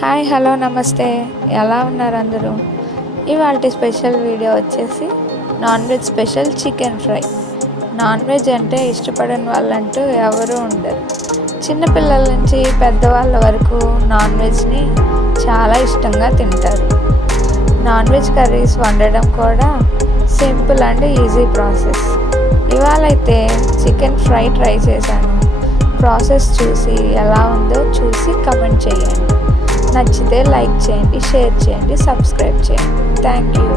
Hi hello నమస్తే. ఎలా ఉన్నారు అందరూ? ఇవాల్టి స్పెషల్ వీడియో వచ్చేసి non veg special chicken fry. Non veg అంటే ఇష్టపడని వాళ్ళంటూ ఎవరూ ఉండరు. చిన్నపిల్లల నుంచి పెద్దవాళ్ళ వరకు నాన్ వెజ్ని చాలా ఇష్టంగా తింటారు. నాన్ వెజ్ కర్రీస్ వండడం కూడా సింపుల్ అండ్ ఈజీ ప్రాసెస్. ఇవాళైతే చికెన్ ఫ్రై ట్రై చేశాను. ప్రాసెస్ చూసి ఎలా ఉందో చూసి కమెంట్ చేయండి. నచ్చితే లైక్ చేయండి, షేర్ చేయండి, సబ్స్క్రైబ్ చేయండి. Thank you.